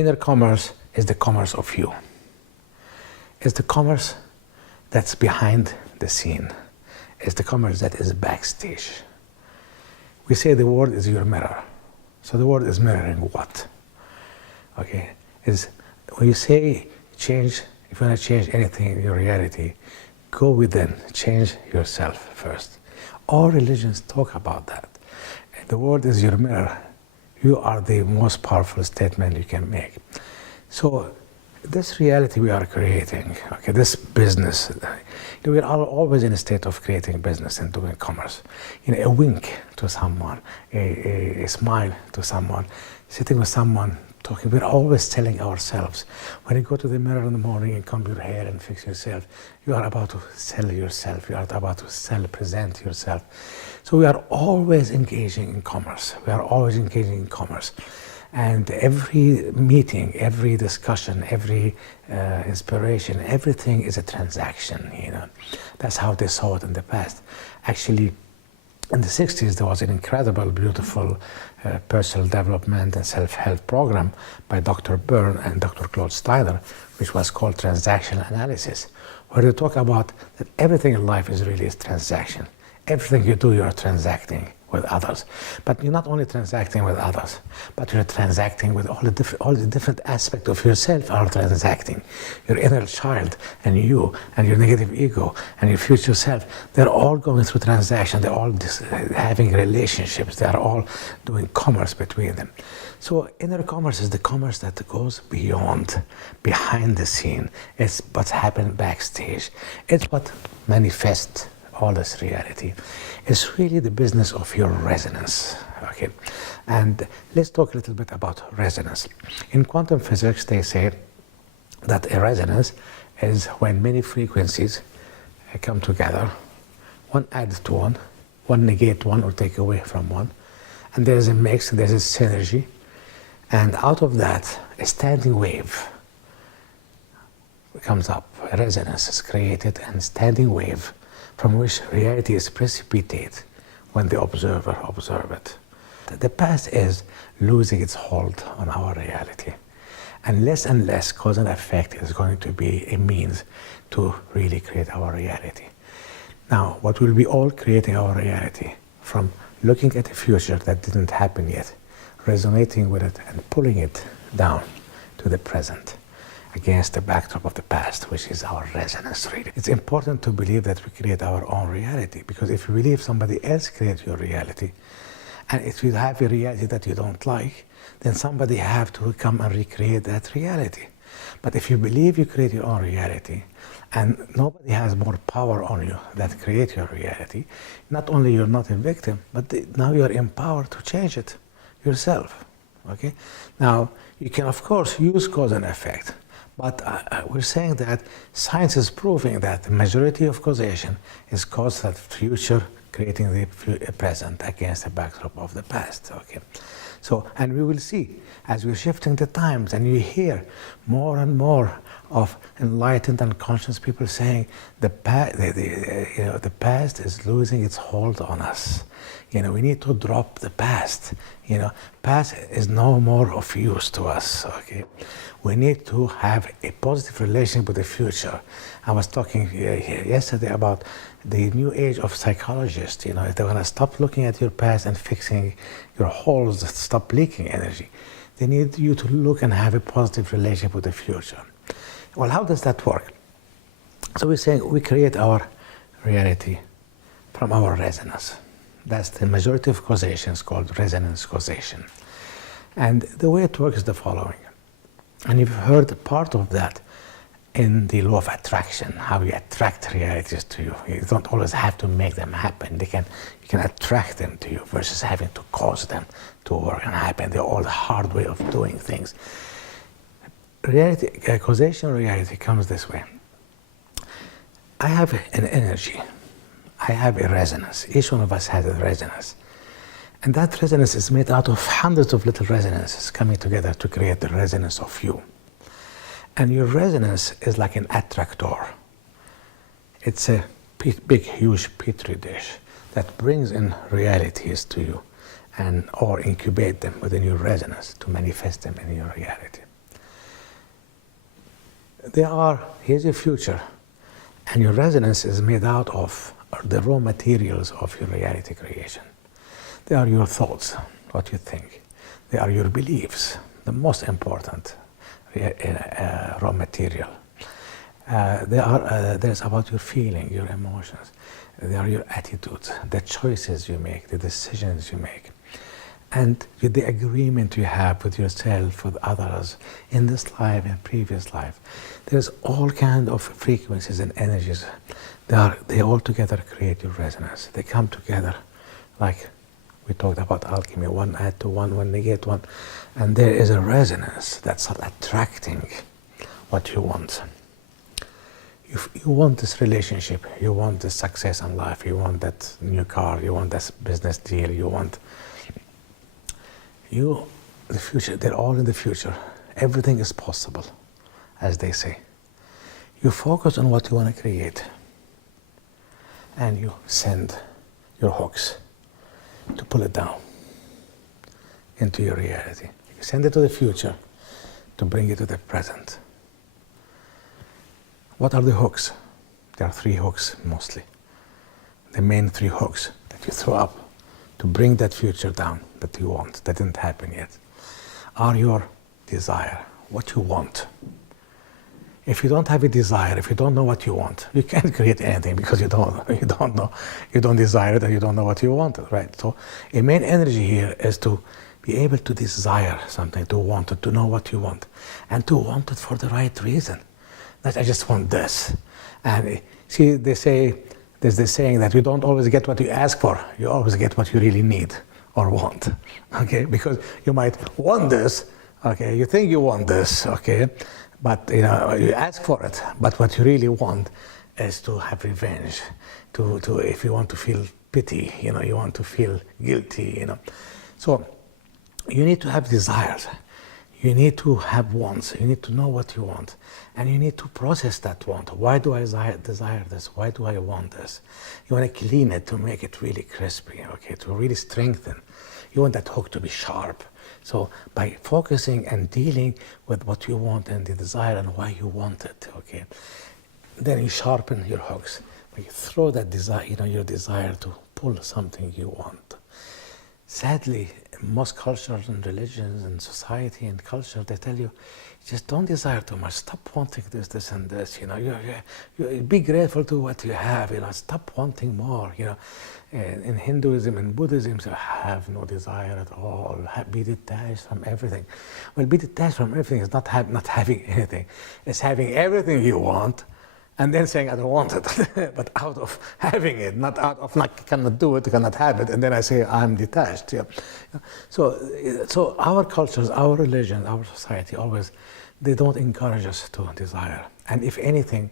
Inner commerce is the commerce of you. It's the commerce that's behind the scene. It's the commerce that is backstage. We say the world is your mirror. So the world is mirroring what? Okay, is when you say change, if you want to change anything in your reality, go within, change yourself first. All religions talk about that. The world is your mirror. You are the most powerful statement you can make. So this reality we are creating, okay, this business, we are always in a state of creating business and doing commerce. A wink to someone, a smile to someone, sitting with someone, talking, we're always telling ourselves. When you go to the mirror in the morning and comb your hair and fix yourself, you are about to sell yourself, you are about to present yourself. So we are always engaging in commerce. We are always engaging in commerce. And every meeting, every discussion, every inspiration, everything is a transaction, That's how they saw it in the past. Actually, in the 60s, there was an incredible, beautiful personal development and self-help program by Dr. Byrne and Dr. Claude Steiner, which was called transactional analysis, where they talk about that everything in life is really a transaction. Everything you do, you are transacting with others. But you're not only transacting with others, but you're transacting with all the different aspects of yourself are transacting. Your inner child and you and your negative ego and your future self, they're all going through transaction. They're all having relationships. They're all doing commerce between them. So inner commerce is the commerce that goes beyond, behind the scene. It's what's happening backstage. It's what manifests all this reality. It's really the business of your resonance, okay? And let's talk a little bit about resonance. In quantum physics, they say that a resonance is when many frequencies come together, one adds to one negate one or take away from one, and there's a mix, there's a synergy, and out of that, a standing wave comes up. A resonance is created, and standing wave from which reality is precipitated when the observer observes it. The past is losing its hold on our reality. And less cause and effect is going to be a means to really create our reality. Now, what will be all creating our reality from looking at the future that didn't happen yet, resonating with it and pulling it down to the present, against the backdrop of the past, which is our resonance really. It's important to believe that we create our own reality, because if you believe somebody else creates your reality, and if you have a reality that you don't like, then somebody have to come and recreate that reality. But if you believe you create your own reality, and nobody has more power on you that create your reality, not only you're not a victim, but now you're empowered to change it yourself, okay? Now, you can of course use cause and effect, but we're saying that science is proving that the majority of causation is caused that future creating the present against the backdrop of the past. Okay, so and we will see as we're shifting the times, and you hear more and more of enlightened and conscious people saying the past is losing its hold on us. We need to drop the past. Past is no more of use to us. Okay, we need to have a positive relationship with the future. I was talking yesterday about the new age of psychologists. If they're going to stop looking at your past and fixing your holes, stop leaking energy, they need you to look and have a positive relationship with the future. Well, how does that work? So we're saying we create our reality from our resonance. That's the majority of causation is called resonance causation. And the way it works is the following. And you've heard part of that in the law of attraction, how you attract realities to you. You don't always have to make them happen. You can attract them to you versus having to cause them to work and happen. They're all the hard way of doing things. Causation reality comes this way. I have an energy. I have a resonance. Each one of us has a resonance. And that resonance is made out of hundreds of little resonances coming together to create the resonance of you. And your resonance is like an attractor. It's a big, huge petri dish that brings in realities to you or incubate them within your resonance to manifest them in your reality. Here's your future, and your resonance is made out of the raw materials of your reality creation. They are your thoughts, what you think. They are your beliefs, the most important raw material. There's about your feeling, your emotions. They are your attitudes, the choices you make, the decisions you make. And the agreement you have with yourself, with others, in this life and previous life. There's all kinds of frequencies and energies. They all together create your resonance. They come together like we talked about alchemy, one add to one negate one. And there is a resonance that's attracting what you want. You want this relationship, you want this success in life, you want that new car, you want this business deal, you want the future. They're all in the future. Everything is possible, as they say. You focus on what you want to create, and you send your hooks to pull it down into your reality. You send it to the future to bring it to the present. What are the hooks? There are 3 hooks mostly. The main 3 hooks that you throw up to bring that future down that you want, that didn't happen yet, are your desire, what you want. If you don't have a desire, if you don't know what you want, you can't create anything because you don't know, you don't desire it and you don't know what you want, right? So a main energy here is to be able to desire something, to want it, to know what you want, and to want it for the right reason. Not I just want this. And see, there's this saying that you don't always get what you ask for, you always get what you really need or want, okay? Because you might want this, okay? You think you want this, okay? But you ask for it, but what you really want is to have revenge, to if you want to feel pity, you want to feel guilty, So you need to have desires. You need to have wants. You need to know what you want. And you need to process that want. Why do I desire this? Why do I want this? You want to clean it to make it really crispy, okay? To really strengthen. You want that hook to be sharp. So by focusing and dealing with what you want and the desire and why you want it, okay? Then you sharpen your hooks. But you throw that desire, your desire to pull something you want. Sadly, most cultures and religions and society and culture, they tell you, just don't desire too much. Stop wanting this and this. You be grateful to what you have. Stop wanting more. In Hinduism and Buddhism, so have no desire at all. Be detached from everything. Well, be detached from everything is not having anything. It's having everything you want, and then saying I don't want it, but out of having it, not out of cannot do it, cannot have it, and then I say I'm detached. Yeah. So our cultures, our religion, our society always, they don't encourage us to desire, and if anything,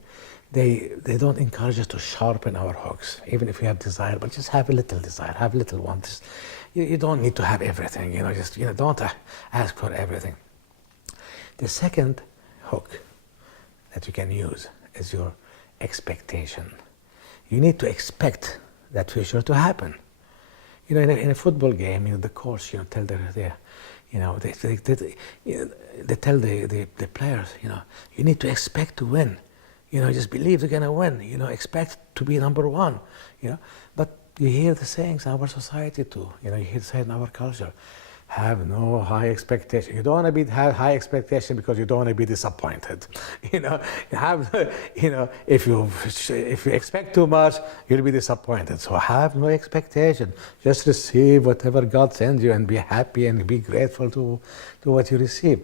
they don't encourage us to sharpen our hooks, even if you have desire, but just have a little desire, have a little want. You don't need to have everything. Don't ask for everything. The second hook that you can use is your expectation. You need to expect that future to happen. In a football game, the coach, tell they tell the players, you need to expect to win. Just believe they're gonna win. Expect to be number one. But you hear the sayings in our society too. You hear the saying in our culture. Have no high expectation. You don't want to have high expectation because you don't want to be disappointed. If you expect too much, you'll be disappointed. So have no expectation. Just receive whatever God sends you and be happy and be grateful to what you receive.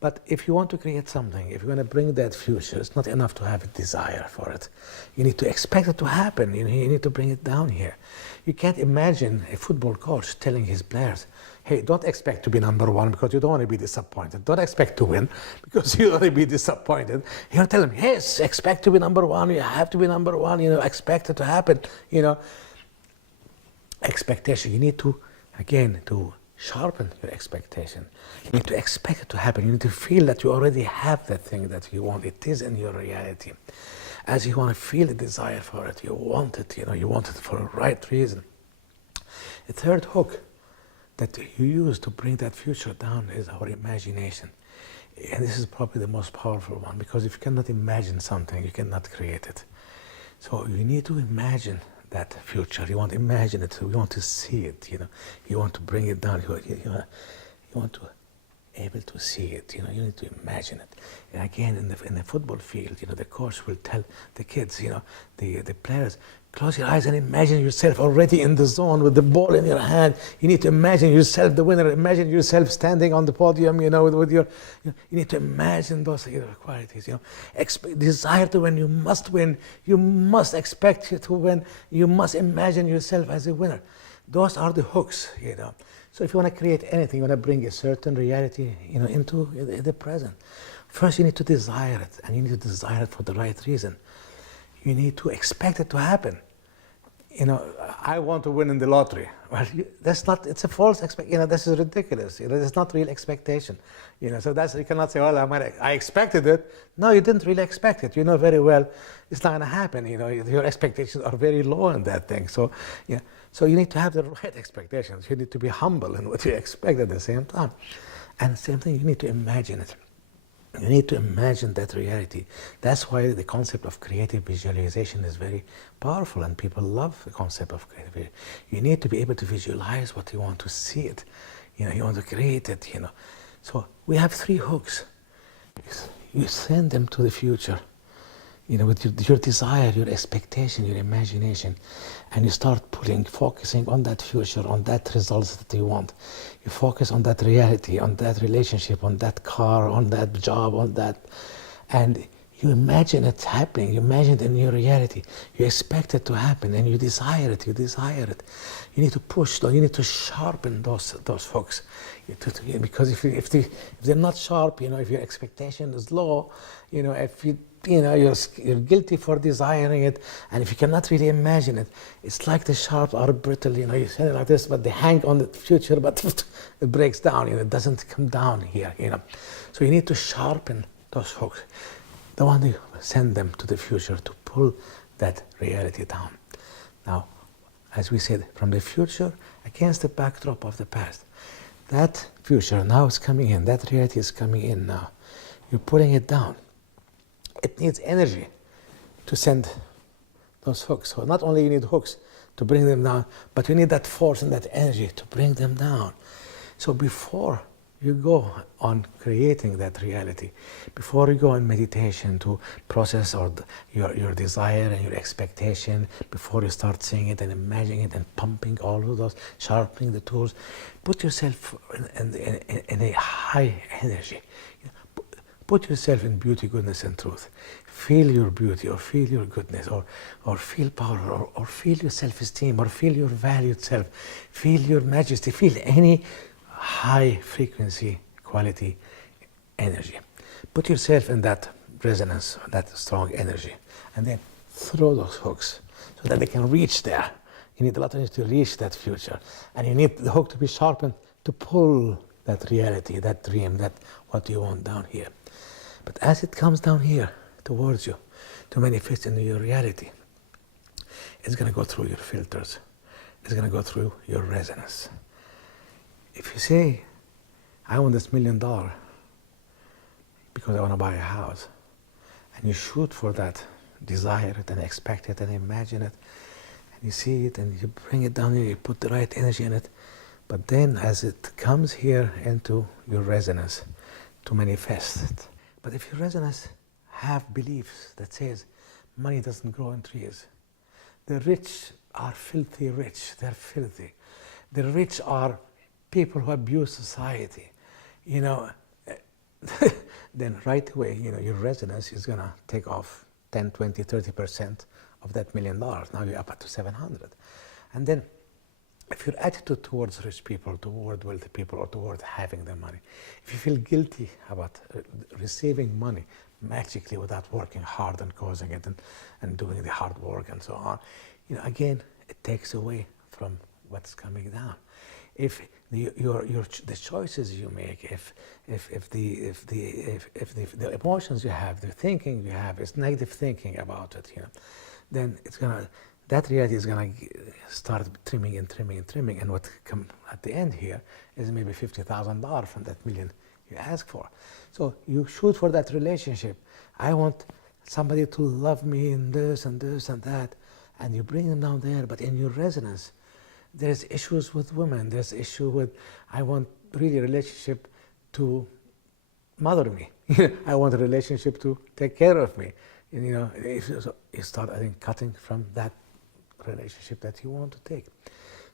But if you want to create something, if you're going to bring that future, it's not enough to have a desire for it. You need to expect it to happen. You need to bring it down here. You can't imagine a football coach telling his players, hey, don't expect to be number one because you don't want to be disappointed. Don't expect to win because you don't want to be disappointed. You tell them, yes, expect to be number one. You have to be number one. Expect it to happen. Expectation. You need to, again, to sharpen your expectation. You need to expect it to happen. You need to feel that you already have that thing that you want. It is in your reality. As you want to feel a desire for it, you want it, you want it for the right reason. The third hook that you use to bring that future down is our imagination. And this is probably the most powerful one, because if you cannot imagine something, you cannot create it. So you need to imagine that future. You want to imagine it. You want to see it. You want to bring it down. You want to able to see it. You need to imagine it. And again, in the football field, the coach will tell the kids, the players, close your eyes and imagine yourself already in the zone with the ball in your hand. You need to imagine yourself the winner. Imagine yourself standing on the podium, with your. You need to imagine those qualities. Desire to win. You must win. You must expect to win. You must imagine yourself as a winner. Those are the hooks. So if you want to create anything, you want to bring a certain reality, into the present. First, you need to desire it, and you need to desire it for the right reason. You need to expect it to happen. I want to win in the lottery. Well, that's not. It's a false expectation. This is ridiculous. It's not real expectation. So you cannot say, well, I expected it. No, you didn't really expect it. You know very well it's not going to happen. Your expectations are very low in that thing. So, So you need to have the right expectations. You need to be humble in what you expect at the same time. And same thing, you need to imagine it. You need to imagine that reality. That's why the concept of creative visualization is very powerful, and people love the concept of creative. You need to be able to visualize what you want to see it. You want to create it, So we have 3 hooks. You send them to the future, with your desire, your expectation, your imagination, and you start focusing on that future, on that results that you want. You focus on that reality, on that relationship, on that car, on that job, on that, and you imagine it happening. You imagine it in your reality. You expect it to happen, and you desire it. You desire it. You need to push. You need to sharpen those hooks, because if they're not sharp, if your expectation is low, if you're guilty for desiring it, and if you cannot really imagine it, it's like the sharp are brittle. You send it like this, but they hang on the future, but it breaks down. It doesn't come down here. So you need to sharpen those hooks. The one you send them to the future to pull that reality down. Now, as we said, from the future against the backdrop of the past, that future now is coming in. That reality is coming in now. You're pulling it down. It needs energy to send those hooks. So not only you need hooks to bring them down, but you need that force and that energy to bring them down. So before you go on creating that reality, before you go on meditation to process your desire and your expectation, before you start seeing it and imagining it and pumping all of those, sharpening the tools, put yourself in a high energy. Put yourself in beauty, goodness, and truth. Feel your beauty, or feel your goodness, or feel power, or feel your self-esteem, or feel your valued self. Feel your majesty. Feel any high frequency, quality energy. Put yourself in that resonance, that strong energy, and then throw those hooks so that they can reach there. You need a lot of energy to reach that future, and you need the hook to be sharpened to pull that reality, that dream, that what you want down here. But as it comes down here towards you to manifest in your reality, it's going to go through your filters. It's going to go through your resonance. If you say, I want this $1 million because I want to buy a house, and you shoot for that, desire it and expect it and imagine it, and you see it and you bring it down here, you put the right energy in it, but then as it comes here into your resonance to manifest it. But if your resonance have beliefs that says money doesn't grow on trees, the rich are filthy rich, they're filthy. The rich are people who abuse society, then right away, your resonance is gonna take off 10, 20, 30% of that $1 million. Now you're up to 700. And then if your attitude towards rich people, toward wealthy people, or toward having the money, if you feel guilty about receiving money magically without working hard and causing it and doing the hard work and so on, again, it takes away from what's coming down. If the choices you make, if the emotions you have, the thinking you have is negative thinking about it, then that reality is gonna start trimming, and what come at the end here is maybe $50,000 from that $1 million You ask for. So you shoot for that relationship. I want somebody to love me in this and this and that, and you bring them down there, but in your resonance, there's issues with women, there's issue with, I want really a relationship to mother me. I want a relationship to take care of me. And, so you start, I think, cutting from that relationship that you want to take.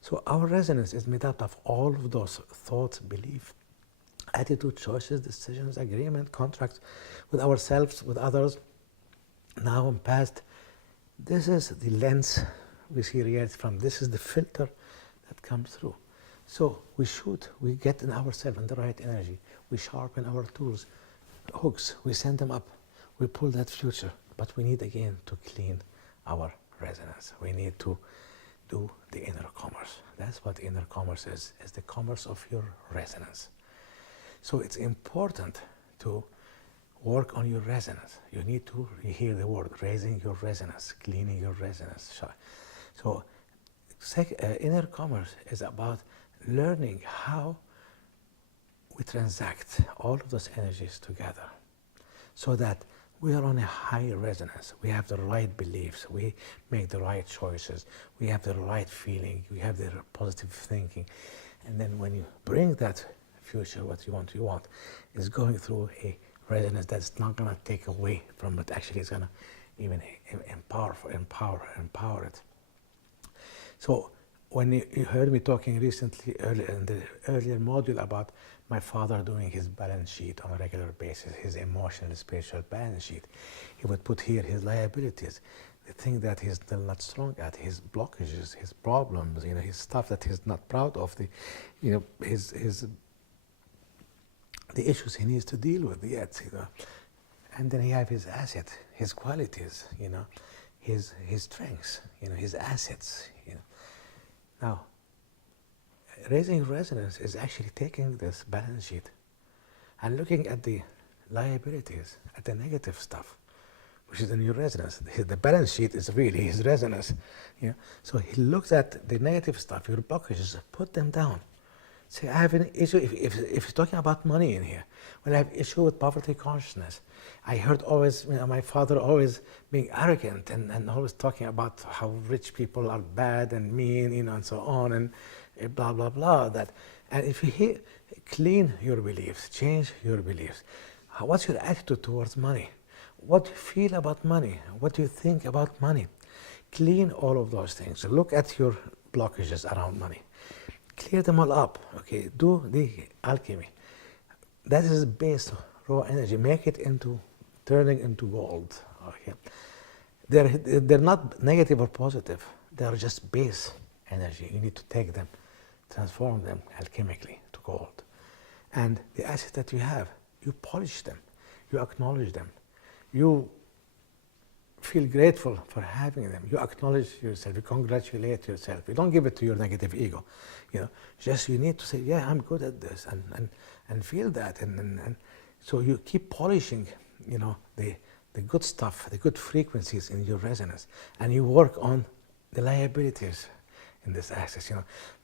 So our resonance is made up of all of those thoughts, beliefs, attitude, choices, decisions, agreement, contracts with ourselves, with others, now and past. This is the lens we see reality from. This is the filter that comes through. So we shoot, we get in ourselves in the right energy, we sharpen our tools, hooks, we send them up, we pull that future, but we need again to clean our resonance. We need to do the inner commerce. That's what inner commerce is the commerce of your resonance. So it's important to work on your resonance. You need to hear the word, raising your resonance, cleaning your resonance. So inner commerce is about learning how we transact all of those energies together so that we are on a high resonance. We have the right beliefs. We make the right choices. We have the right feeling. We have the positive thinking. And then when you bring that future, what you want is going through a resonance that's not going to take away from it. Actually, it's going to even empower it. So when you heard me talking recently, in the earlier module about my father doing his balance sheet on a regular basis, his emotional, spiritual balance sheet, he would put here his liabilities, the thing that he's still not strong at, his blockages, his problems, his stuff that he's not proud of, the issues he needs to deal with yet, And then he have his asset, his qualities, his strengths, his assets, Now, raising resonance is actually taking this balance sheet and looking at the liabilities, at the negative stuff, which is in your resonance. The balance sheet is really his resonance. So he looks at the negative stuff, your blockages, put them down. Say, I have an issue, if he's talking about money in here, well, I have issue with poverty consciousness. I heard always, my father always being arrogant and always talking about how rich people are bad and mean, and so on, and blah, blah, blah. And if you clean your beliefs, change your beliefs, what's your attitude towards money? What do you feel about money? What do you think about money? Clean all of those things. Look at your blockages around money. Clear them all up, okay? Do the alchemy. That is base raw energy. Make it turning into gold, okay? They're not negative or positive. They are just base energy. You need to take them, transform them alchemically to gold. And the assets that you have, you polish them, you acknowledge them, you feel grateful for having them. You acknowledge yourself, you congratulate yourself. You don't give it to your negative ego. Just you need to say, yeah, I'm good at this, and feel that. And so you keep polishing, the good stuff, the good frequencies in your resonance, and you work on the liabilities in this axis.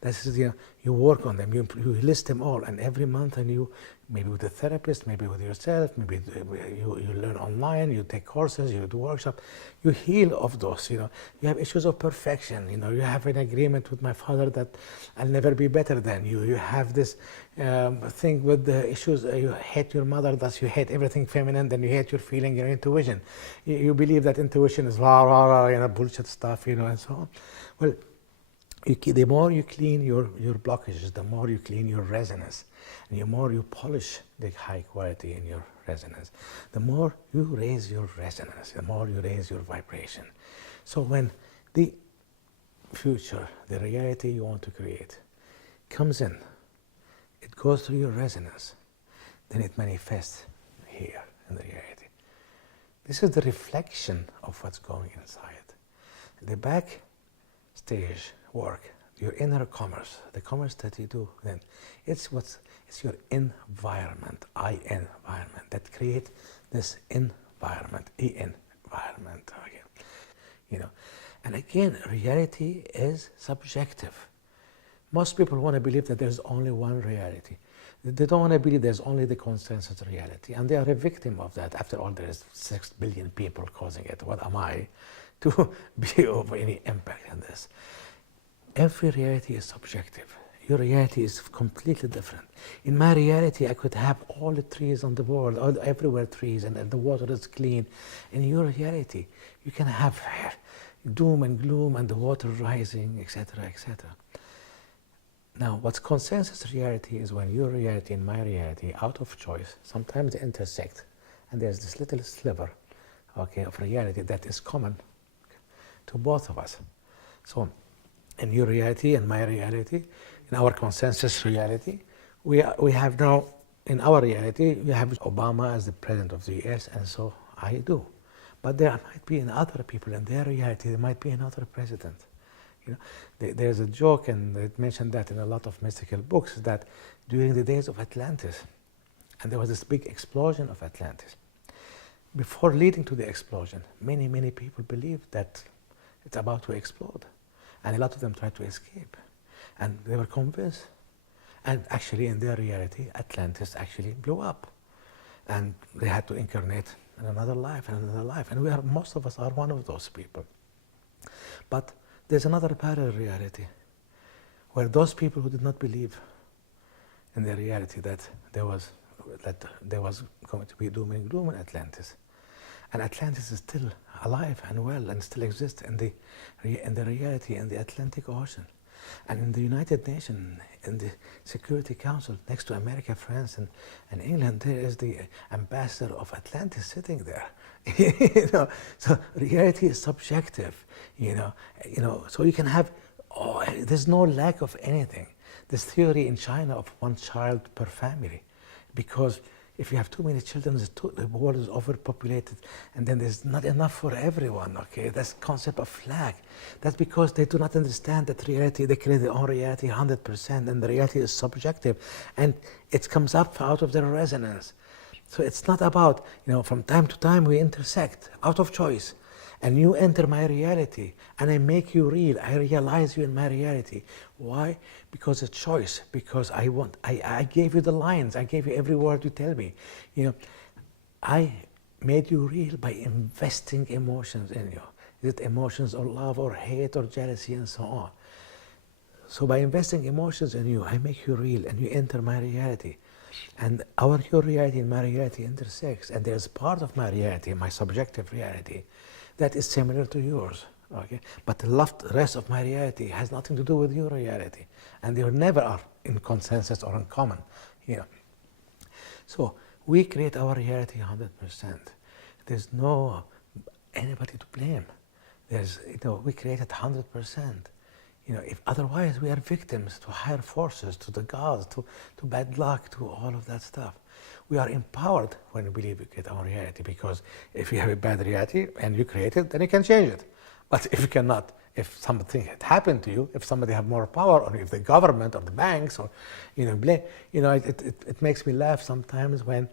This is you work on them, you list them all, and every month, and you maybe with a therapist, maybe with yourself, maybe you learn online, you take courses, you do workshops, you heal of those. You have issues of perfection. You have an agreement with my father that I'll never be better than you. You have this thing with the issues. You hate your mother, thus you hate everything feminine. Then you hate your feeling, your intuition. You believe that intuition is rah rah rah, bullshit stuff, and so on. Well, the more you clean your blockages, the more you clean your resonance, and the more you polish the high quality in your resonance, the more you raise your resonance, the more you raise your vibration. So when the future, the reality you want to create, comes in, it goes through your resonance, then it manifests here in the reality. This is the reflection of what's going inside. The backstage work, your inner commerce, the commerce that you do, then it's your environment, environment, that create this environment, environment again. And again, reality is subjective. Most people want to believe that there's only one reality. They don't want to believe there's only the consensus reality, and they are a victim of that. After all, there is 6 billion people causing it. What am I to be of any impact on this? Every reality is subjective. Your reality is completely different. In my reality, I could have all the trees on the world, everywhere trees, and the water is clean. In your reality, you can have doom and gloom and the water rising, etc., etc. Now, what's consensus reality is when your reality and my reality, out of choice, sometimes they intersect, and there's this little sliver, okay, of reality that is common to both of us. So, in your reality and my reality, in our consensus reality, we have now, in our reality, we have Obama as the president of the US, and so I do. But there might be in other people, in their reality, there might be another president. You know, there's a joke, and they mentioned that in a lot of mystical books, that during the days of Atlantis, and there was this big explosion of Atlantis. Before leading to the explosion, many, many people believed that it's about to explode. And a lot of them tried to escape. And they were convinced. And actually, in their reality, Atlantis actually blew up. And they had to incarnate in another life and another life. And most of us are one of those people. But there's another parallel reality where those people who did not believe in their reality that there was going to be doom and gloom in Atlantis. And Atlantis is still alive and well and still exists in the reality in the Atlantic Ocean. And in the United Nations, in the Security Council, next to America, France, and England, there is the ambassador of Atlantis sitting there. You know, so reality is subjective. You know, so you can have. There's no lack of anything. This theory in China of 1 child per family, because if you have too many children, the world is overpopulated, and then there's not enough for everyone, okay? That's concept of lack. That's because they do not understand that reality, they create their own reality 100%, and the reality is subjective, and it comes up out of their resonance. So it's not about, from time to time we intersect, out of choice, and you enter my reality, and I make you real. I realize you in my reality. Why? Because it's choice. Because I gave you the lines. I gave you every word you tell me. I made you real by investing emotions in you. Is it emotions or love or hate or jealousy and so on? So by investing emotions in you, I make you real, and you enter my reality. And your reality and my reality intersects, and there's part of my reality, my subjective reality, that is similar to yours, okay? But the rest of my reality has nothing to do with your reality, and they never are in consensus or in common, So we create our reality 100%. There's no anybody to blame. We create it 100%. If otherwise we are victims to higher forces, to the gods, to bad luck, to all of that stuff. We are empowered when we believe we create our reality, because if you have a bad reality and you create it, then you can change it. But if you cannot, if something had happened to you, if somebody have more power, or if the government or the banks, or it makes me laugh sometimes when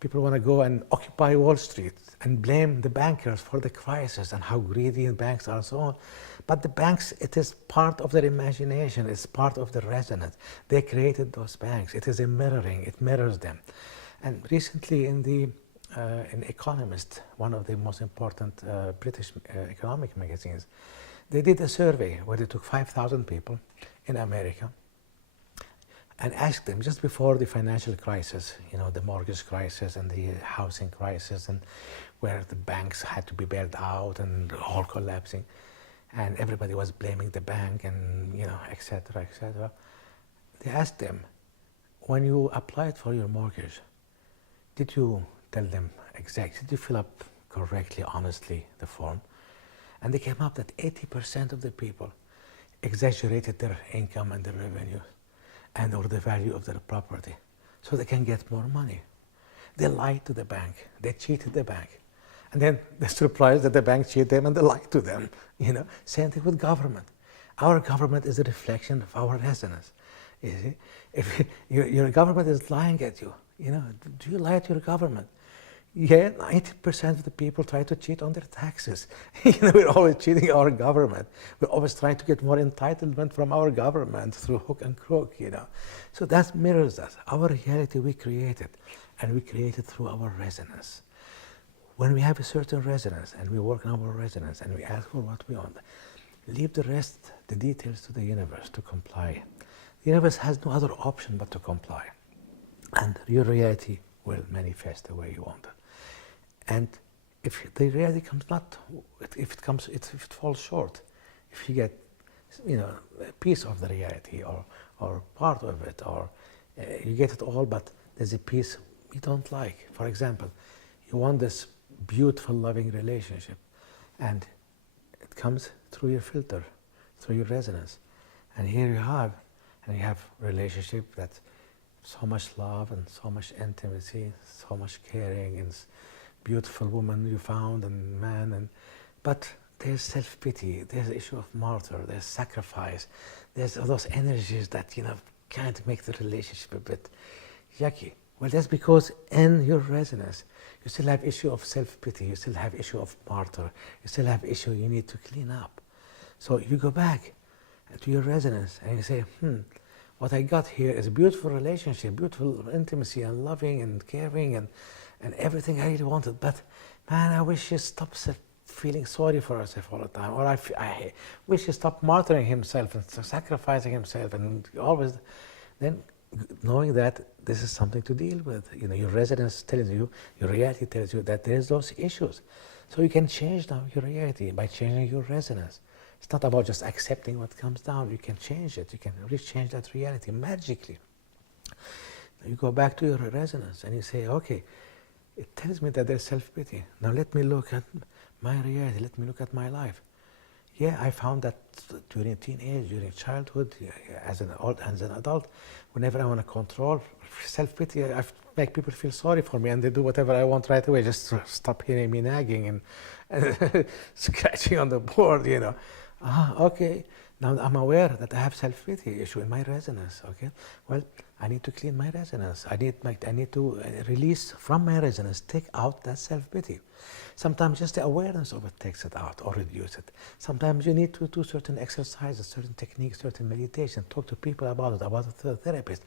people want to go and occupy Wall Street and blame the bankers for the crisis and how greedy the banks are and so on. But the banks, it is part of their imagination, it's part of the resonance. They created those banks. It is a mirroring, it mirrors them. And recently in Economist, one of the most important British economic magazines, they did a survey where they took 5,000 people in America and asked them, just before the financial crisis, the mortgage crisis and the housing crisis, and where the banks had to be bailed out and all collapsing, and everybody was blaming the bank, and et cetera, et cetera. They asked them, when you applied for your mortgage, did you tell them exactly, did you fill up correctly, honestly, the form? And they came up that 80% of the people exaggerated their income and their revenue, or the value of their property, so they can get more money. They lied to the bank. They cheated the bank. And then they're surprised that the bank cheated them and they lied to them. Same thing with government. Our government is a reflection of our resonance. You see? If your government is lying at you, do you lie to your government? Yeah, 90% of the people try to cheat on their taxes. We're always cheating our government. We're always trying to get more entitlement from our government through hook and crook. So that mirrors us. Our reality we created, and we create it through our resonance. When we have a certain resonance, and we work on our resonance, and we ask for what we want, leave the rest, the details to the universe to comply. The universe has no other option but to comply. And your reality will manifest the way you want it. And if the reality comes not, if it falls short, if you get, a piece of the reality or part of it, or you get it all, but there's a piece you don't like. For example, you want this beautiful, loving relationship, and it comes through your filter, through your resonance, and here you have relationship that's so much love and so much intimacy, so much caring, and beautiful woman you found, and man, but there's self-pity, there's the issue of martyr, there's sacrifice, there's those energies that kind of make the relationship a bit yucky. Well, that's because in your resonance you still have issue of self-pity, you still have issue of martyr, you still have issue you need to clean up. So you go back to your resonance and you say, what I got here is a beautiful relationship, beautiful intimacy and loving and caring and everything I really wanted. But man, I wish he stopped feeling sorry for herself all the time. Or I wish he stopped martyring himself and sacrificing himself, and always then knowing that this is something to deal with. Your resonance tells you, your reality tells you that there's those issues. So you can change now your reality by changing your resonance. It's not about just accepting what comes down. You can change it. You can really change that reality magically. You go back to your resonance and you say, okay, it tells me that there's self-pity. Now let me look at my reality. Let me look at my life. Yeah, I found that during teenage, during childhood, as an adult, whenever I want to control self-pity, I make people feel sorry for me, and they do whatever I want right away, just to stop hearing me nagging and scratching on the board, Okay, now I'm aware that I have self-pity issue in my resonance, okay? Well, I need to clean my resonance. I need to release from my resonance, take out that self-pity. Sometimes just the awareness of it takes it out or reduce it. Sometimes you need to do certain exercises, certain techniques, certain meditation, talk to people about it, about a therapist.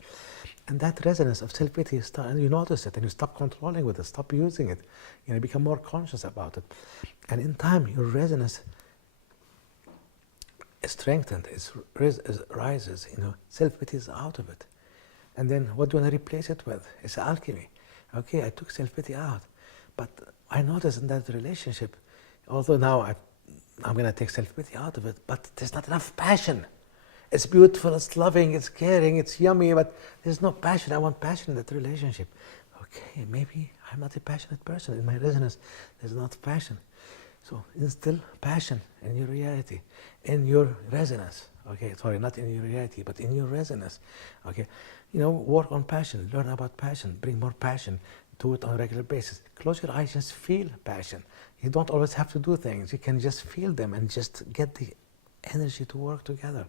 And that resonance of self-pity, and you notice it and you stop controlling with it, stop using it, become more conscious about it. And in time, your resonance is strengthened, it rises, self-pity is out of it. And then what do you want to replace it with? It's alchemy. Okay, I took self-pity out, but I noticed in that relationship, although now I'm going to take self-pity out of it, but there's not enough passion. It's beautiful, it's loving, it's caring, it's yummy, but there's no passion. I want passion in that relationship. Okay, maybe I'm not a passionate person. In my resonance, there's not passion. So instill passion in your reality, in your resonance. Okay, sorry, not in your reality, but in your resonance. Okay, work on passion, learn about passion, bring more passion, do it on a regular basis. Close your eyes, just feel passion. You don't always have to do things. You can just feel them and just get the energy to work together.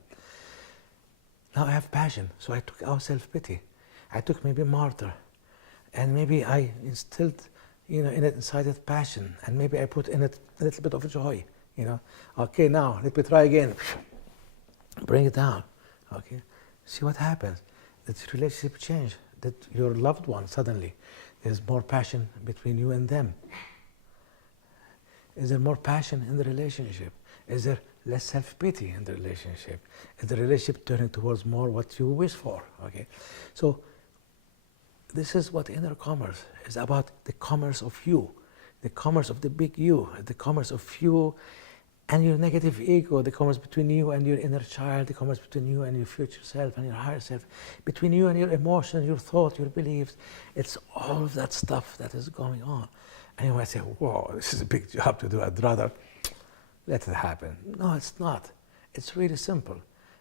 Now I have passion, so I took out self-pity. I took maybe martyr, and maybe I instilled inside it passion, and maybe I put in it a little bit of joy, Okay, now let me try again. Bring it down, okay? See what happens. That relationship change, that your loved one suddenly, there's more passion between you and them. Is there more passion in the relationship? Is there less self-pity in the relationship? Is the relationship turning towards more what you wish for, okay? So this is what inner commerce is about, the commerce of you, the commerce of the big you, the commerce of you and your negative ego, the commerce between you and your inner child, the commerce between you and your future self and your higher self, between you and your emotions, your thoughts, your beliefs. It's all of that stuff that is going on. And you might say, whoa, this is a big job to do. I'd rather let it happen. No, it's not. It's really simple.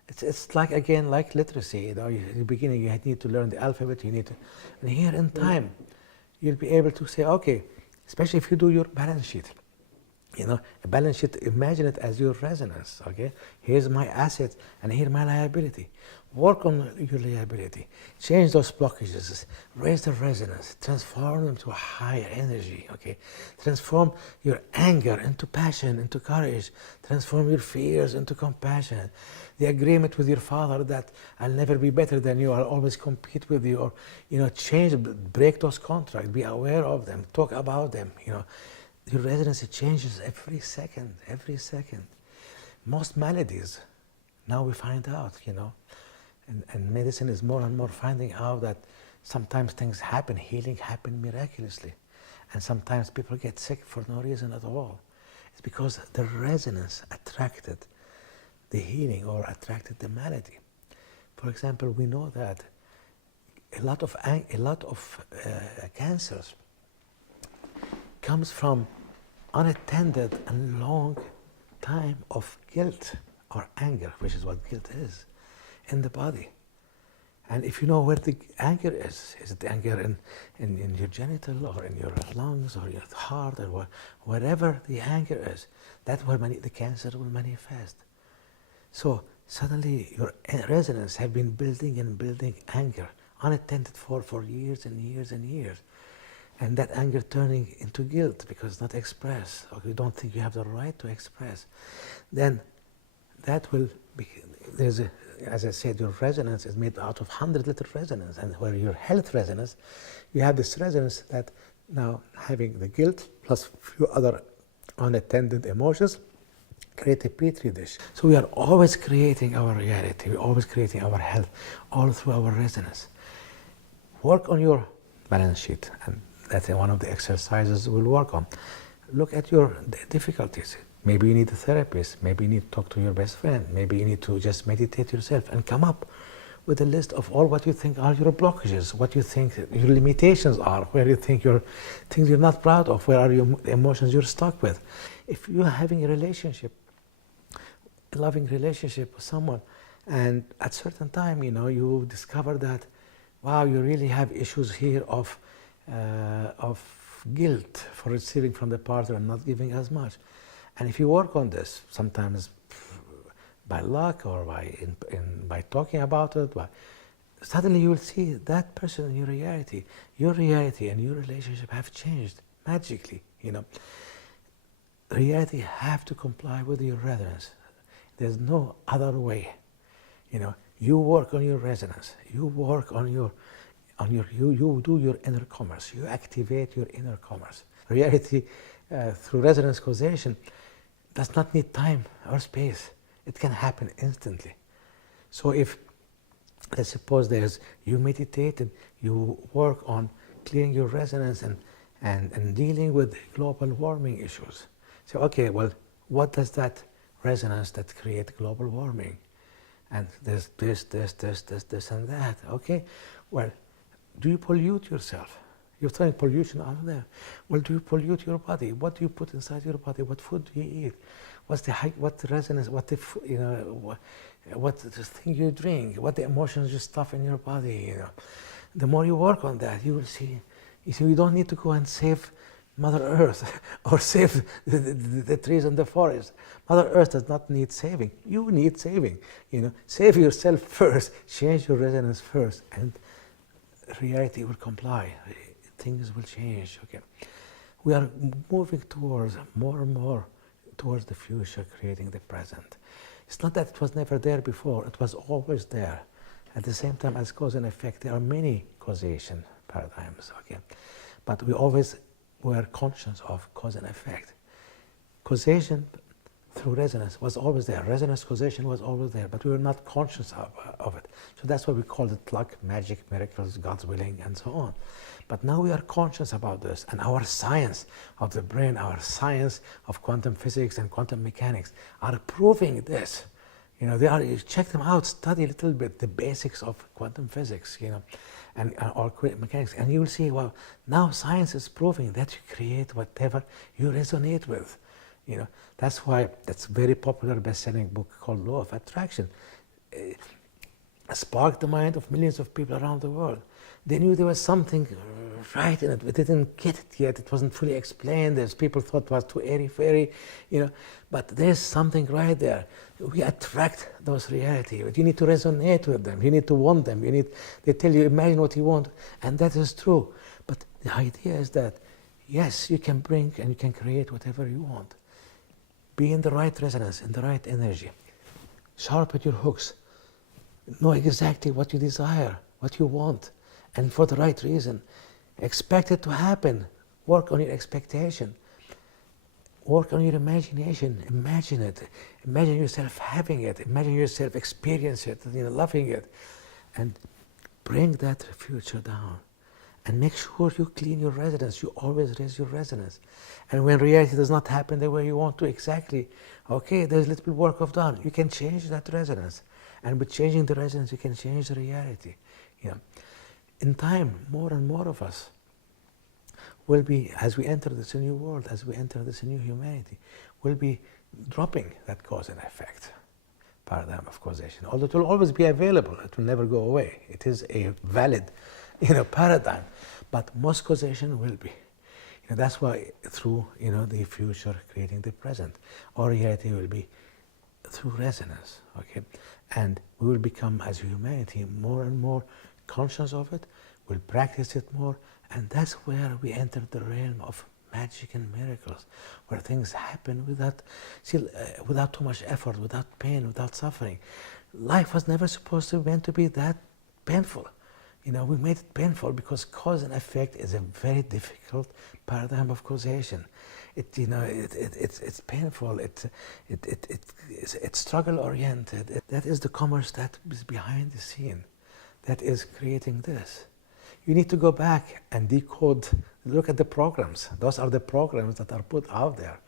It's like, again, like literacy. In the beginning, you need to learn the alphabet. And here in time, you'll be able to say, okay, especially if you do your balance sheet. A balance sheet, imagine it as your resonance, okay? Here's my asset and here's my liability. Work on your reliability. Change those blockages. Raise the resonance. Transform them to a higher energy. Okay. Transform your anger into passion, into courage. Transform your fears into compassion. The agreement with your father that I'll never be better than you, I'll always compete with you, or change, break those contracts. Be aware of them. Talk about them. Your resonance changes every second. Every second. Most maladies, now we find out. And medicine is more and more finding out that sometimes things happen, healing happen miraculously. And sometimes people get sick for no reason at all. It's because the resonance attracted the healing or attracted the malady. For example, we know that a lot of cancers comes from unattended and long time of guilt or anger, which is what guilt is, in the body. And if you know where the anger is it the anger in your genital or in your lungs or your heart or wherever the anger is, that's where the cancer will manifest. So suddenly your resonance have been building and building anger, unattended for years and years and years. And that anger turning into guilt because it's not expressed, or you don't think you have the right to express. Then that will be, as I said, your resonance is made out of 100 little resonance, and where your health resonance, you have this resonance that now having the guilt plus few other unattended emotions create a petri dish. So we are always creating our reality, we're always creating our health, all through our resonance. Work on your balance sheet, and that's one of the exercises we'll work on. Look at your difficulties. Maybe you need a therapist, maybe you need to talk to your best friend, maybe you need to just meditate yourself and come up with a list of all what you think are your blockages, what you think your limitations are, where you think your things you're not proud of, where are your emotions you're stuck with. If you're having a relationship, a loving relationship with someone, and at a certain time, you discover that, wow, you really have issues here of guilt for receiving from the partner and not giving as much. And if you work on this, sometimes by luck or by talking about it, suddenly you will see that person in your reality and your relationship have changed magically. Reality have to comply with your resonance. There's no other way. You work on your resonance. You work on you do your inner commerce. You activate your inner commerce. Reality through resonance causation does not need time or space. It can happen instantly. So if, let's suppose you meditate and you work on clearing your resonance and dealing with global warming issues. So okay, well, what does that resonance that create global warming? And there's this and that. Okay, well, do you pollute yourself? You're throwing pollution out there. Well, do you pollute your body? What do you put inside your body? What food do you eat? What the resonance? What the thing you drink? What the emotions you stuff in your body? The more you work on that, you will see. You see, you don't need to go and save Mother Earth or save the trees and the forest. Mother Earth does not need saving. You need saving. Save yourself first. Change your resonance first, and reality will comply. Things will change. Okay, we are moving towards more and more towards the future, creating the present. It's not that it was never there before; it was always there. At the same time, as cause and effect, there are many causation paradigms. Okay, but we always were conscious of cause and effect. Causation through resonance was always there. Resonance causation was always there, but we were not conscious of it. So that's why we call it luck, magic, miracles, God's willing, and so on. But now we are conscious about this, and our science of the brain, our science of quantum physics and quantum mechanics are proving this. You check them out, study a little bit the basics of quantum physics, and or mechanics, and you will see, well, now science is proving that you create whatever you resonate with. That's why that's a very popular best-selling book called Law of Attraction. Sparked the mind of millions of people around the world. They knew there was something right in it. We didn't get it yet. It wasn't fully explained. As people thought it was too airy-fairy, you know. But there's something right there. We attract those reality. But you need to resonate with them. You need to want them. They tell you, imagine what you want. And that is true. But the idea is that, yes, you can bring and you can create whatever you want. Be in the right resonance, in the right energy. Sharpen your hooks. Know exactly what you desire, what you want, and for the right reason. Expect it to happen. Work on your expectation. Work on your imagination. Imagine it. Imagine yourself having it. Imagine yourself experiencing it, loving it. And bring that future down. And make sure you clean your resonance. You always raise your resonance. And when reality does not happen the way you want to exactly, okay, there's a little bit work of done. You can change that resonance. And with changing the resonance, you can change the reality. In time, more and more of us will be, as we enter this new world, as we enter this new humanity, will be dropping that cause and effect paradigm of causation. Although it will always be available, it will never go away. It is a valid, paradigm, but most causation will be. That's why through, the future creating the present, our reality will be through resonance, okay? And we will become, as humanity, more and more conscious of it, we'll practice it more, and that's where we enter the realm of magic and miracles, where things happen without too much effort, without pain, without suffering. Life was never supposed to be meant to be that painful. We made it painful because cause and effect is a very difficult paradigm of causation. It's painful. It's struggle oriented. That is the commerce that is behind the scene, that is creating this. You need to go back and decode. Look at the programs. Those are the programs that are put out there.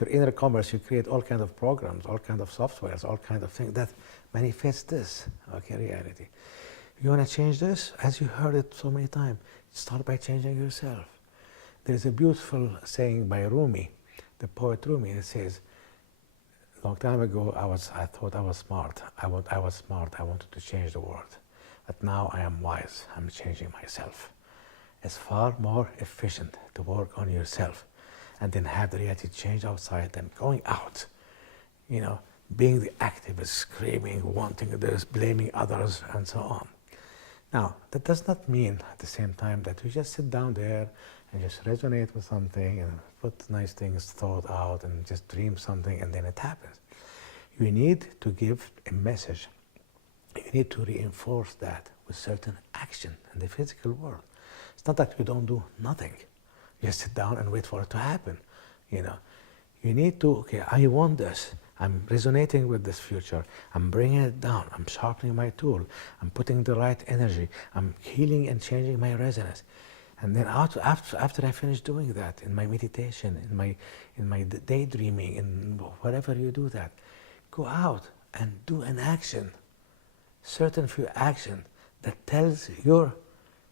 Your inner commerce, you create all kinds of programs, all kinds of softwares, all kinds of things that manifest this, reality. You want to change this? As you heard it so many times, start by changing yourself. There's a beautiful saying by Rumi, the poet Rumi. It says, a long time ago, I thought I was smart. I was smart. I wanted to change the world. But now I am wise. I'm changing myself. It's far more efficient to work on yourself and then have the reality change outside than going out, being the activist, screaming, wanting this, blaming others, and so on. Now, that does not mean at the same time that you just sit down there and just resonate with something and put nice things thought out and just dream something and then it happens. You need to give a message. You need to reinforce that with certain action in the physical world. It's not that you don't do nothing. You just sit down and wait for it to happen. You need to, I want this. I'm resonating with this future. I'm bringing it down. I'm sharpening my tool. I'm putting the right energy. I'm healing and changing my resonance. And then after I finish doing that, in my meditation, in my daydreaming, in whatever you do that, go out and do an action, certain few action that tells your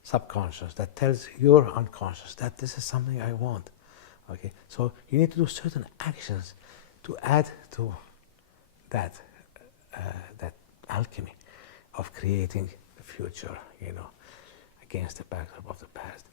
subconscious, that tells your unconscious that this is something I want. Okay, so you need to do certain actions to add to that alchemy of creating the future, against the backdrop of the past.